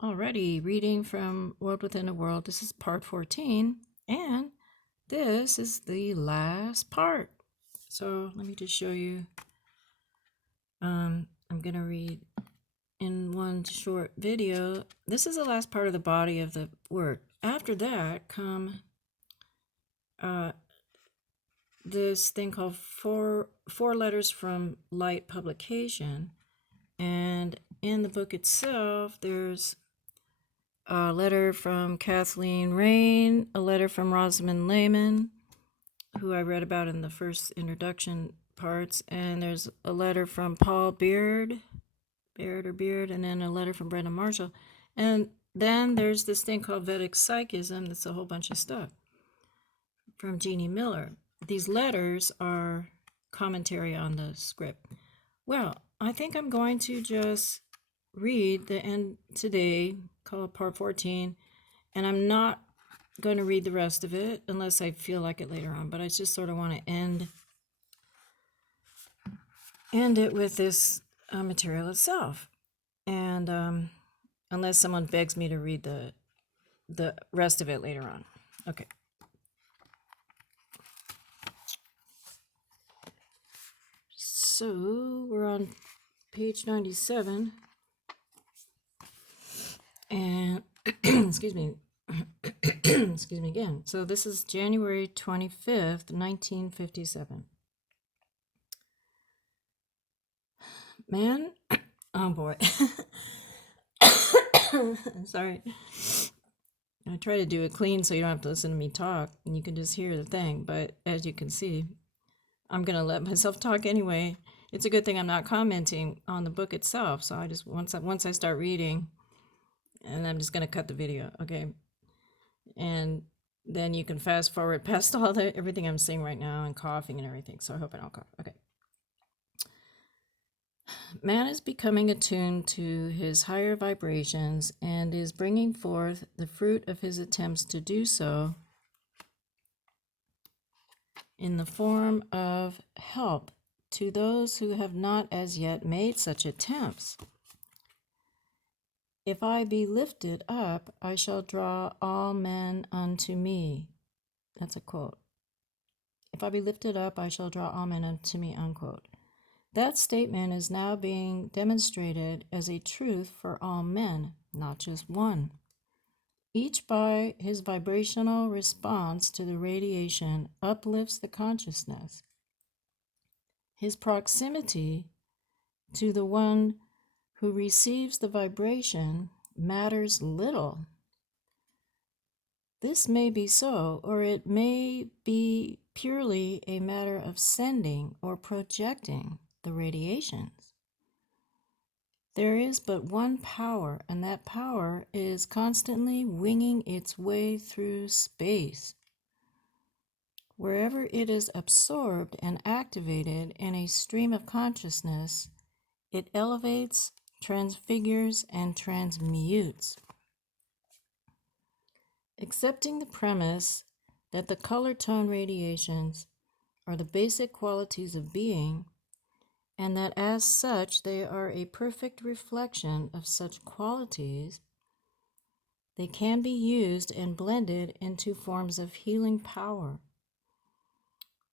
Alrighty, reading from World Within a World. This is part 14, and this is the last part. So let me just show you. I'm going to read in one short video. This is the last part of the body of the word. After that come this thing called four letters from Light publication. And in the book itself, there's a letter from Kathleen Rain, a letter from Rosamond Lehman, who I read about in the first introduction parts, and there's a letter from Paul Beard, and then a letter from Brenda Marshall. And then there's this thing called Vedic Psychism that's a whole bunch of stuff from Jeannie Miller. These letters are commentary on the script. Well, I think I'm going to just read the end today, called part 14, and I'm not going to read the rest of it unless I feel like it later on, but I just sort of want to end it with this material itself. And unless someone begs me to read the rest of it later on. Okay. So we're on page 97. And excuse me. Excuse me again. So this is January 25th, 1957. Man, oh boy. Sorry. I try to do it clean so you don't have to listen to me talk and you can just hear the thing. But as you can see, I'm going to let myself talk anyway. It's a good thing I'm not commenting on the book itself. So I just, once I start reading, and I'm just going to cut the video, okay? And then you can fast forward past everything I'm saying right now and coughing and everything. So I hope I don't cough. Okay. Man is becoming attuned to his higher vibrations and is bringing forth the fruit of his attempts to do so in the form of help to those who have not as yet made such attempts. If I be lifted up, I shall draw all men unto me. That's a quote. If I be lifted up, I shall draw all men unto me, unquote. That statement is now being demonstrated as a truth for all men, not just one. Each by his vibrational response to the radiation uplifts the consciousness. His proximity to the one who receives the vibration matters little. This may be so, or it may be purely a matter of sending or projecting the radiations. There is but one power, and that power is constantly winging its way through space. Wherever it is absorbed and activated in a stream of consciousness, it elevates, transfigures, and transmutes. Accepting the premise that the color tone radiations are the basic qualities of being, and that as such they are a perfect reflection of such qualities, they can be used and blended into forms of healing power.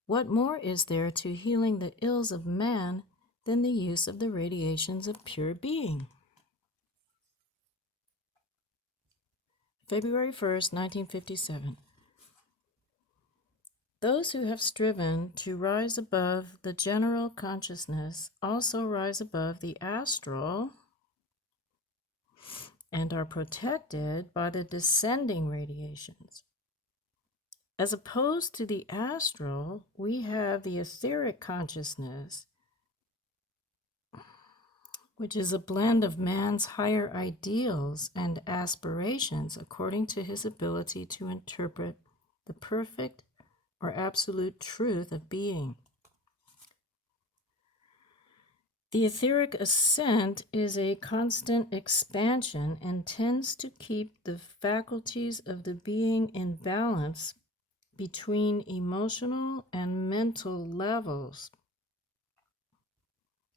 What more is there to healing the ills of man than the use of the radiations of pure being? February 1st, 1957. Those who have striven to rise above the general consciousness also rise above the astral and are protected by the descending radiations. As opposed to the astral, we have the etheric consciousness, which is a blend of man's higher ideals and aspirations according to his ability to interpret the perfect or absolute truth of being. The etheric ascent is a constant expansion and tends to keep the faculties of the being in balance between emotional and mental levels.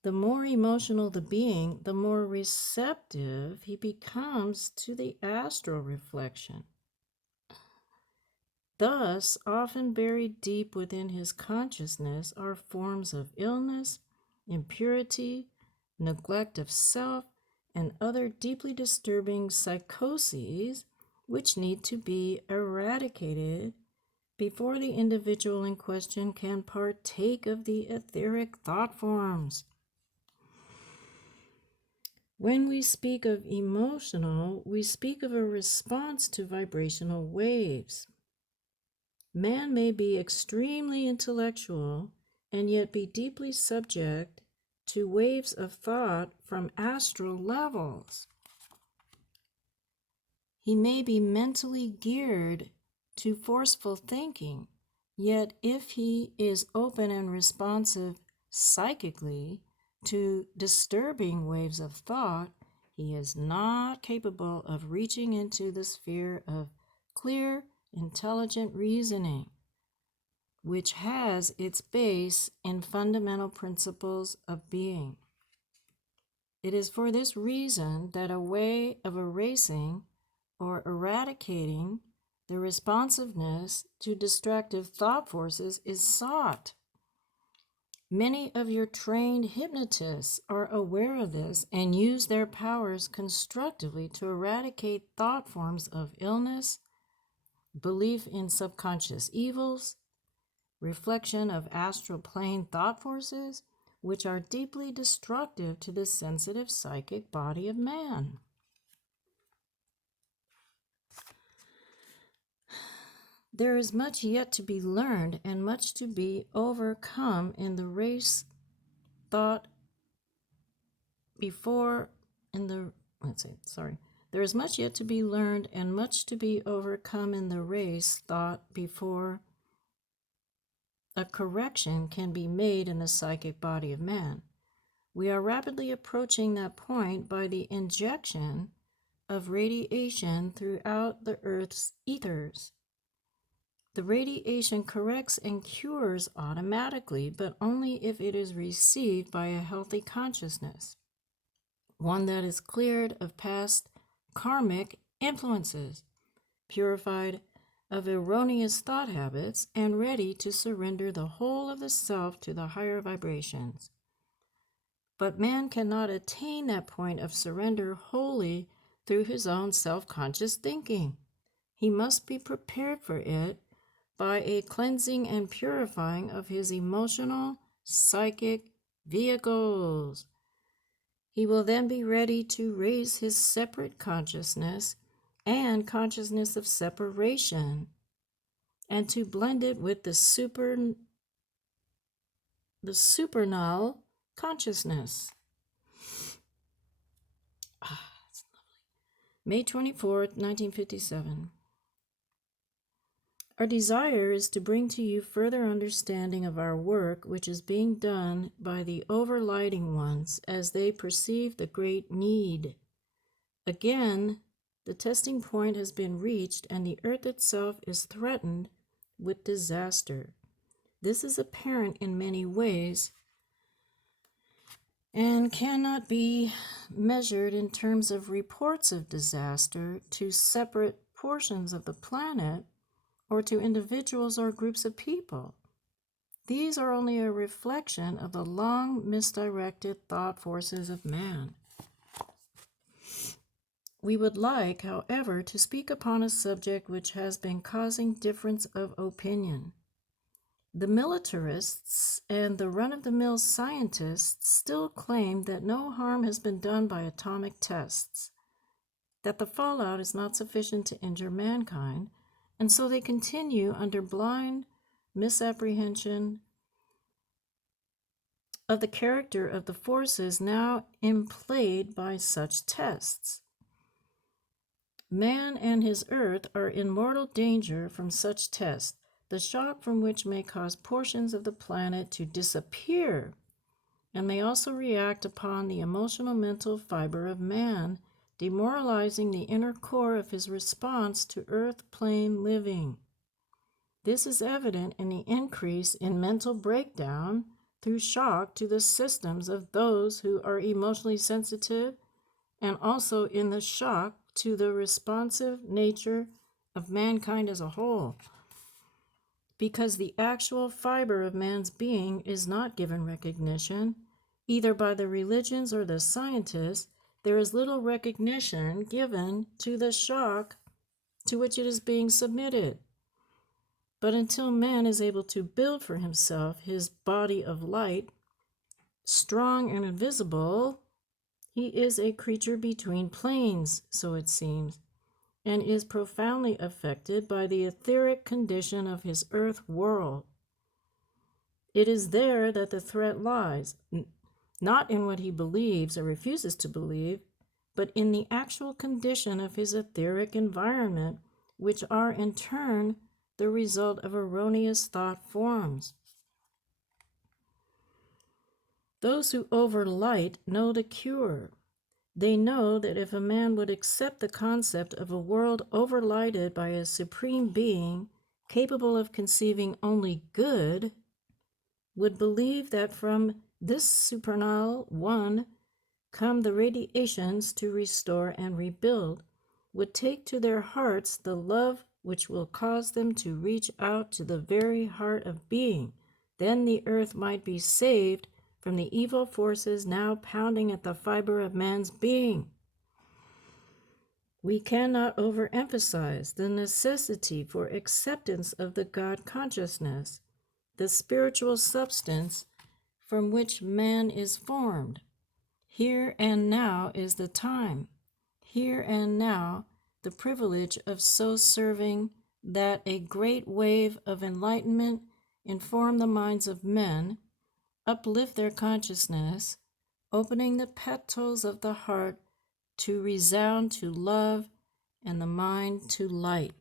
The more emotional the being, the more receptive he becomes to the astral reflection. Thus, often buried deep within his consciousness are forms of illness, impurity, neglect of self, and other deeply disturbing psychoses which need to be eradicated before the individual in question can partake of the etheric thought forms. When we speak of emotional, we speak of a response to vibrational waves. Man may be extremely intellectual and yet be deeply subject to waves of thought from astral levels. He may be mentally geared to forceful thinking, yet if he is open and responsive psychically to disturbing waves of thought, he is not capable of reaching into the sphere of clear, intelligent reasoning, which has its base in fundamental principles of being. It is for this reason that a way of erasing or eradicating the responsiveness to destructive thought forces is sought. Many of your trained hypnotists are aware of this and use their powers constructively to eradicate thought forms of illness, belief in subconscious evils, reflection of astral plane thought forces, which are deeply destructive to the sensitive psychic body of man. There is much yet to be learned and much to be overcome in the race thought before There is much yet to be learned and much to be overcome in the race thought before a correction can be made in the psychic body of man. We are rapidly approaching that point by the injection of radiation throughout the Earth's ethers. The radiation corrects and cures automatically, but only if it is received by a healthy consciousness, one that is cleared of past karmic influences, purified of erroneous thought habits, and ready to surrender the whole of the self to the higher vibrations. But man cannot attain that point of surrender wholly through his own self-conscious thinking. He must be prepared for it by a cleansing and purifying of his emotional, psychic vehicles. He will then be ready to raise his separate consciousness and consciousness of separation, and to blend it with the supernal consciousness. May 24th, 1957. Our desire is to bring to you further understanding of our work, which is being done by the overlighting ones as they perceive the great need. Again, the testing point has been reached and the earth itself is threatened with disaster. This is apparent in many ways and cannot be measured in terms of reports of disaster to separate portions of the planet or to individuals or groups of people. These are only a reflection of the long misdirected thought forces of man. We would like, however, to speak upon a subject which has been causing difference of opinion. The militarists and the run-of-the-mill scientists still claim that no harm has been done by atomic tests, that the fallout is not sufficient to injure mankind, and so they continue under blind misapprehension of the character of the forces now implayed by such tests. Man and his earth are in mortal danger from such tests, the shock from which may cause portions of the planet to disappear and may also react upon the emotional mental fiber of man, demoralizing the inner core of his response to earth plane living. This is evident in the increase in mental breakdown through shock to the systems of those who are emotionally sensitive, and also in the shock to the responsive nature of mankind as a whole. Because the actual fiber of man's being is not given recognition, either by the religions or the scientists, there is little recognition given to the shock to which it is being submitted. But until man is able to build for himself his body of light, strong and invisible, he is a creature between planes, so it seems, and is profoundly affected by the etheric condition of his earth world. It is there that the threat lies, not in what he believes or refuses to believe, but in the actual condition of his etheric environment, which are in turn the result of erroneous thought forms. Those who overlight know the cure. They know that if a man would accept the concept of a world overlighted by a supreme being capable of conceiving only good, would believe that from this supernal one come the radiations to restore and rebuild, would take to their hearts the love which will cause them to reach out to the very heart of being, then the earth might be saved from the evil forces now pounding at the fiber of man's being. We cannot overemphasize the necessity for acceptance of the God consciousness, the spiritual substance from which man is formed. Here and now is the time. Here and now, the privilege of so serving that a great wave of enlightenment inform the minds of men, uplift their consciousness, opening the petals of the heart to resound to love and the mind to light.